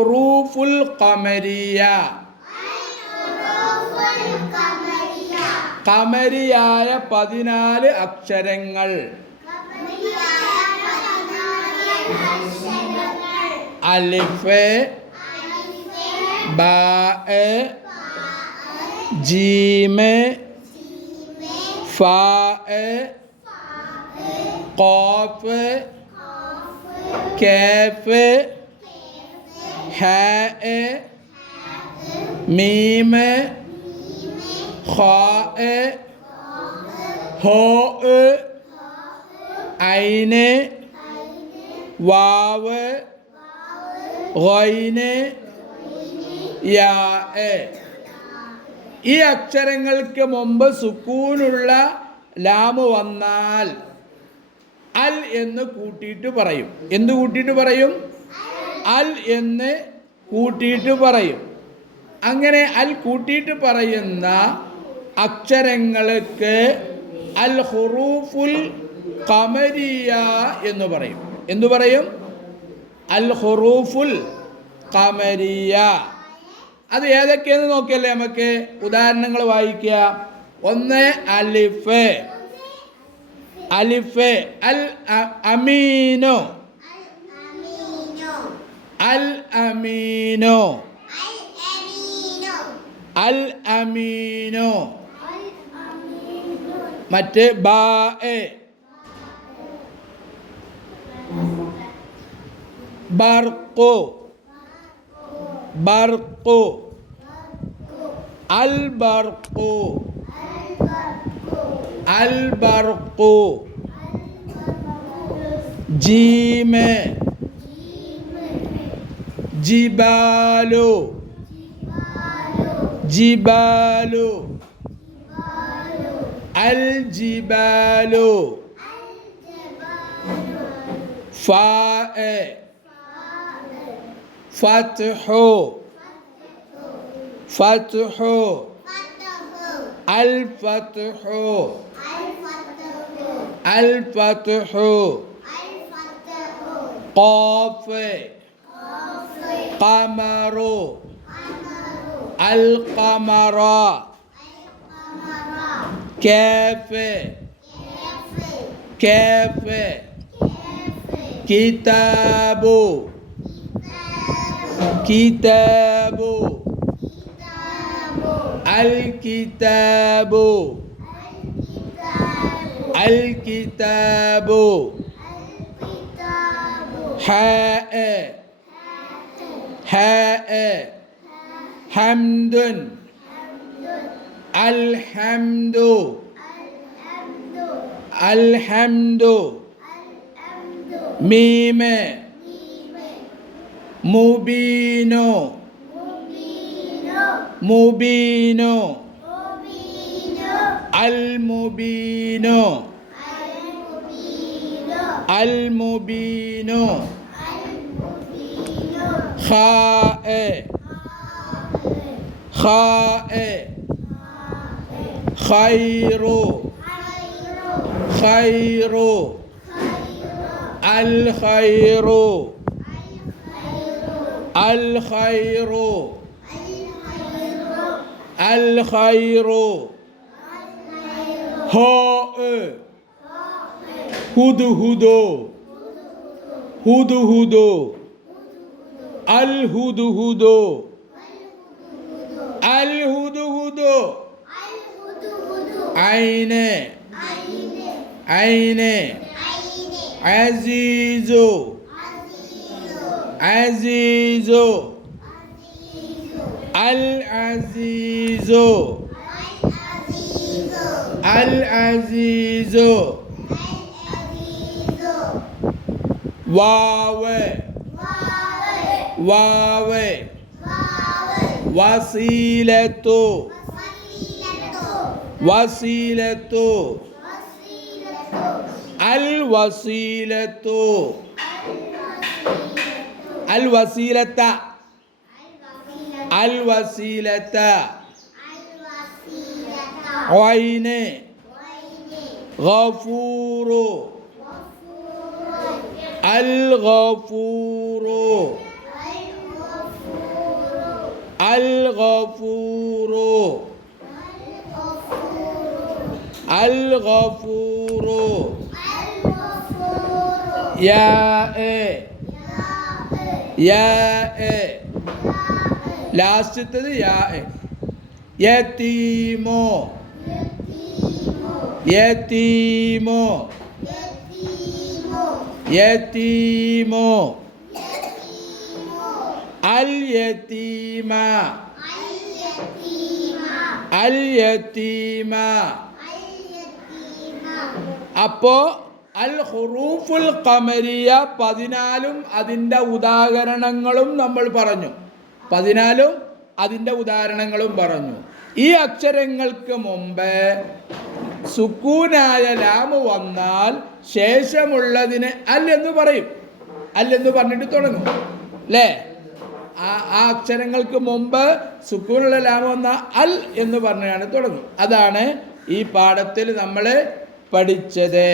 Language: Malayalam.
ഹുറൂഫുൽ ഖമരിയ ഖമരിയായ 14 അക്ഷരങ്ങൾ. അലിഫ്, ബാ, ജീമ്, ഫാ, ഖാഫ്, കാഫ്, ഹാ, മീം, ഖാ, ഹോ, ഐന്, വാവ്, ഗൈന്, യാ. ഈ അക്ഷരങ്ങൾക്ക് മുമ്പ് സുക്കൂനുള്ള ലാമ് വന്നാൽ അൽ എന്ന് കൂട്ടിയിട്ട് പറയും. എന്ത് കൂട്ടിയിട്ട് പറയും? അൽ എന്ന് കൂട്ടിയിട്ട് പറയും. അങ്ങനെ അൽ കൂട്ടിയിട്ട് പറയുന്ന അക്ഷരങ്ങൾക്ക് അൽ ഹുറൂഫുൽ ഖമരിയ എന്ന് പറയും. എന്തു പറയും? അൽ ഹുറൂഫുൽ ഖമരിയ. അത് ഏതൊക്കെയെന്ന് നോക്കിയല്ലേ നമുക്ക് ഉദാഹരണങ്ങൾ വായിക്കുക. ഒന്ന് അലിഫ്. അലിഫ് അൽ അമീനോ, അൽ അമീനോ, അൽ അമീനോ. മറ്റ് ബാ, ബർഖു, ബർഖു, അൽ ബർഖു, അൽ ബർഖു. ജീമ്, ജിബാലു, ജിബാലു, അൽ ജിബാലു. ഫാ, ഫത്ഹു, ഫത്ഹു, അൽ ഫത്ഹു, അൽ ഫത്ഹു. ഖാഫ്, ഖമറു, അൽ ഖമറ. Calf, calf. കിതാബു, കിതാബു, അൽ കിതാബു, അൽ കിതാബു. ഹാ, ഹാ, ഹംദുൻ, അൽ ഹംദു, അൽ ഹംദു. മീം, മുബീനു, മുബീനു, അൽ മുബീനു, അൽ മുബീനു. ഖാ, ഖാ, ഖൈറു, ഖൈറു, അൽ ഖൈറു, അൽ ഖൈറു, അൽ ഖൈറു. ഹോ, ഹുദ്ഹുദു, ഹുദ്ഹുദു, അൽ ഹുദ്ഹുദു, അൽ ഹുദ്ഹുദു. ഐന്, ഐന്, അസീസു, അസീസു, അൽ അസീസു, അൽ അസീസു. വാവ്, വാവ്, വസീലത്തു, വസീലത്തു, അൽ വസീലത്തു, അൽ വസീലത്ത, അൽ വസീലത്ത. ഐന്, ഗഫൂറു, അൽ ഗഫൂറു, അൽ ഗഫൂറു അൽ ഗഫൂറു യാ ലാസ്റ്റത്തത് യാ യതീമോ യതീമോ യതീമോ അൽ യതീമ അൽ യതീമ. അപ്പോ അൽ ഹുറൂഫുൽ ഖമരിയ 14 അതിൻ്റെ ഉദാഹരണങ്ങളും നമ്മൾ പറഞ്ഞു. 14 അതിൻ്റെ ഉദാഹരണങ്ങളും പറഞ്ഞു. ഈ അക്ഷരങ്ങൾക്ക് മുമ്പ് സുക്കൂനായ ലാമ് വന്നാൽ ശേഷമുള്ളതിന് അൽ എന്ന് പറയും. അൽ എന്ന് പറഞ്ഞിട്ട് തുടങ്ങും അല്ലേ? ആ അക്ഷരങ്ങൾക്ക് മുമ്പ് സുക്കൂനുള്ള ലാമ് വന്ന അൽ എന്ന് പറഞ്ഞാണ് തുടങ്ങും. അതാണ് ഈ പാഠത്തിൽ നമ്മൾ പഠിച്ചത്.